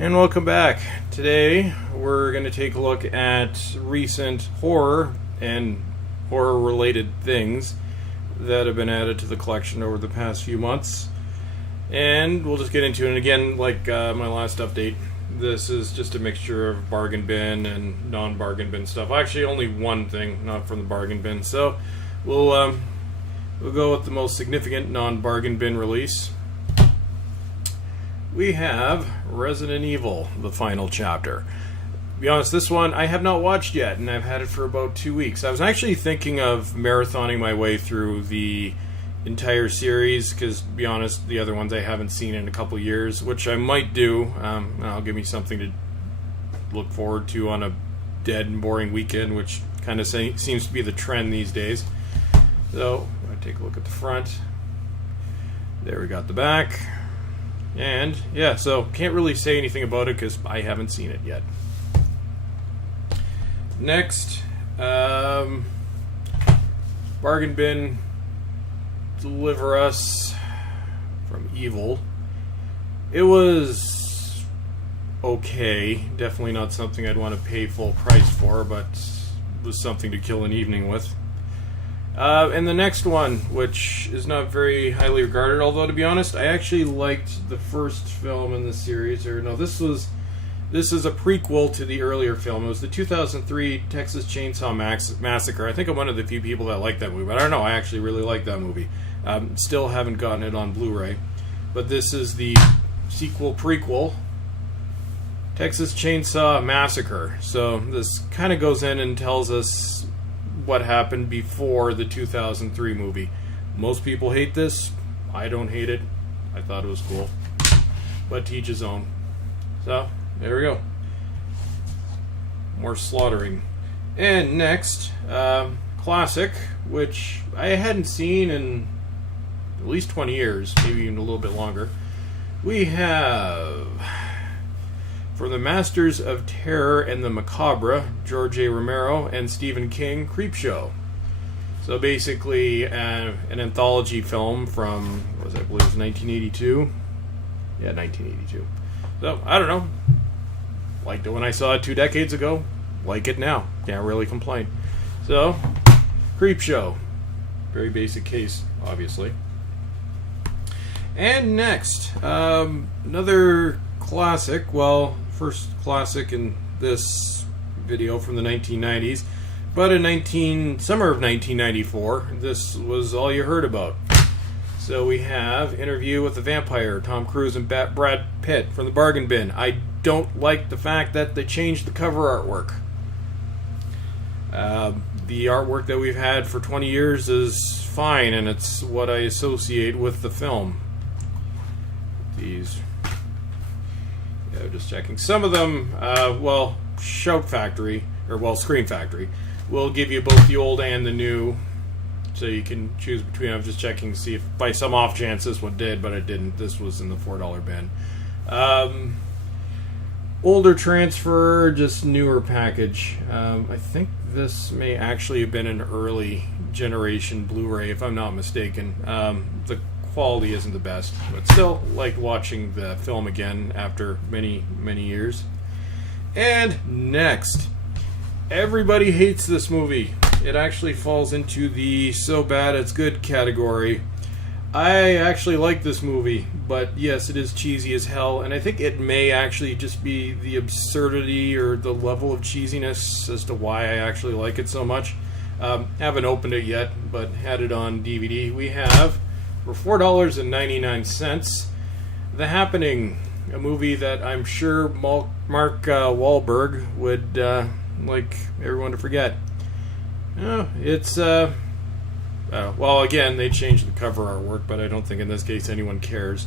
And welcome back. Today we're going to take a look at recent horror and horror related things that have been added to the collection over the past few months. And we'll just get into it. And again, like my last update, this is just a mixture of bargain bin and non-bargain bin stuff. Actually, only one thing, not from the bargain bin. So we'll go with the most significant non-bargain bin release. We have Resident Evil, the final chapter. To be honest, this one I have not watched yet, and I've had it for about 2 weeks. I was actually thinking of marathoning my way through the entire series, because, to be honest, the other ones I haven't seen in a couple years, which I might do. That'll give me something to look forward to on a dead and boring weekend, which kind of seems to be the trend these days. So, I'm going to take a look at the front. There we got the back. And, yeah, so can't really say anything about it because I haven't seen it yet. Next, Bargain Bin Deliver Us from Evil. It was okay. Definitely not something I'd want to pay full price for, but it was something to kill an evening with. And the next one, which is not very highly regarded, although to be honest, I actually liked the first film in the series. Or no, this is a prequel to the earlier film. It was the 2003 Texas Chainsaw Massacre. I think I'm one of the few people that like that movie, but I don't know. I actually really like that movie. Still haven't gotten it on Blu-ray, but this is the sequel prequel, Texas Chainsaw Massacre. So this kind of goes in and tells us what happened before the 2003 movie. Most people hate this. I don't hate it. I thought it was cool. But to each his own. So, there we go. More slaughtering. And next, classic, which I hadn't seen in at least 20 years, maybe even a little bit longer. We have, for the Masters of Terror and the Macabre, George A. Romero and Stephen King, Creepshow. So basically, an anthology film from, I believe it was 1982? Yeah, 1982. So, I don't know. Liked it when I saw it 2 decades ago. Like it now. Can't really complain. So, Creepshow. Very basic case, obviously. And next, another classic, well, first classic in this video from the 1990s, but in summer of 1994, this was all you heard about. So we have Interview with the Vampire, Tom Cruise and Brad Pitt from the Bargain Bin. I don't like the fact that they changed the cover artwork. The artwork that we've had for 20 years is fine, and it's what I associate with the film. These... just checking. Some of them, Scream Factory, will give you both the old and the new, so you can choose between. I'm just checking to see if by some off chance this one did, but it didn't. This was in the $4 bin. Older transfer, just newer package. I think this may actually have been an early generation Blu-ray, if I'm not mistaken. The quality isn't the best, but still liked watching the film again after many, many years. And next, everybody hates this movie. It actually falls into the so bad it's good category. I actually like this movie, but yes, it is cheesy as hell, and I think it may actually just be the absurdity or the level of cheesiness as to why I actually like it so much. Haven't opened it yet, but had it on DVD. We have, for $4.99, The Happening, a movie that I'm sure Mark Wahlberg would like everyone to forget. Well, again, they changed the cover artwork, but I don't think in this case anyone cares.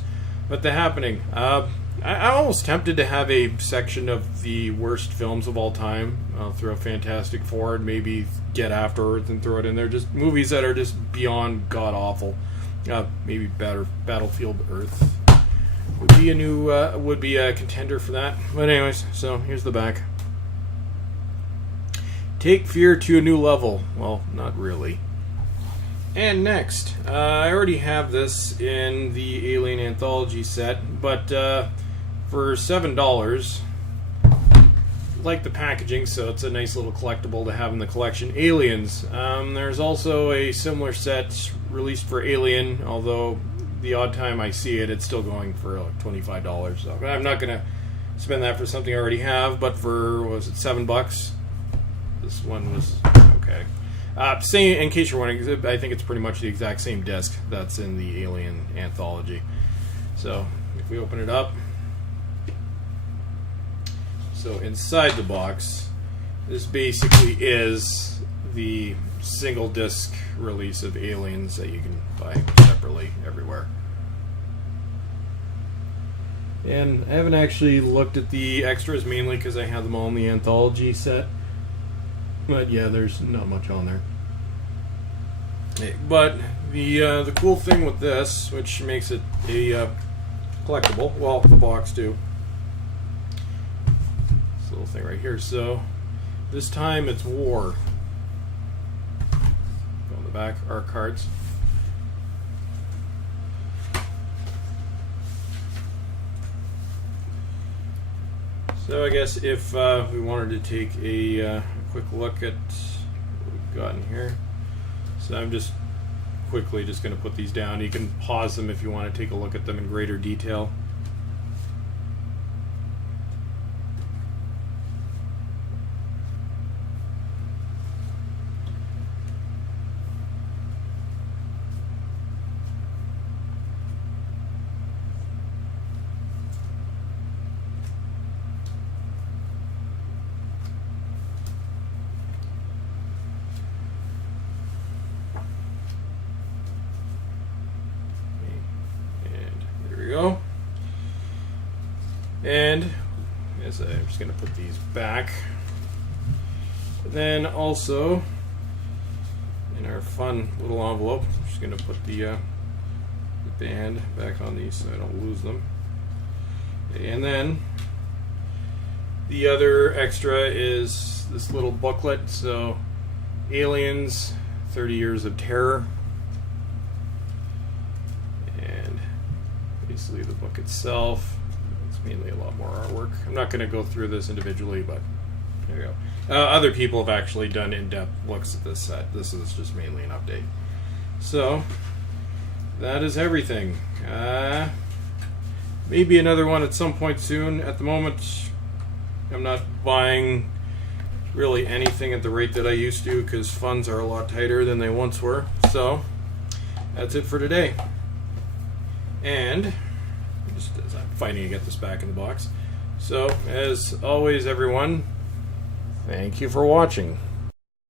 But The Happening, I'm almost tempted to have a section of the worst films of all time. I'll throw Fantastic Four and maybe Get After Earth and throw it in there. Just movies that are just beyond god-awful. Maybe Battlefield Earth would be a contender for that. But anyways, so here's the back. Take fear to a new level. Well, not really. And next, I already have this in the Alien Anthology set, but for $7. Like the packaging, so it's a nice little collectible to have in the collection. Aliens. There's also a similar set released for Alien, although the odd time I see it, it's still going for like $25. So I'm not going to spend that for something I already have, but for, what was it, $7? This one was okay. Same, in case you're wondering, I think it's pretty much the exact same disc that's in the Alien anthology. So if we open it up, so inside the box, this basically is the single disc release of Aliens that you can buy separately everywhere. And I haven't actually looked at the extras, mainly because I have them all in the anthology set. But yeah, there's not much on there. But the cool thing with this, which makes it a collectible, well, the box too. This little thing right here. So this time it's war. On the back are cards. So I guess if we wanted to take a quick look at what we've got in here. So I'm just quickly just going to put these down. You can pause them if you want to take a look at them in greater detail. Go. And yes, I'm just going to put these back. But then also in our fun little envelope, I'm just going to put the band back on these so I don't lose them. And then the other extra is this little booklet. So Aliens, 30 Years of Terror. Obviously the book itself, it's mainly a lot more artwork. I'm not going to go through this individually, but there you go. Other people have actually done in-depth looks at this set. This is just mainly an update. So that is everything. Maybe another one at some point soon. At the moment, I'm not buying really anything at the rate that I used to because funds are a lot tighter than they once were. So that's it for today. And just as I'm fighting to get this back in the box. So, as always, everyone, thank you for watching.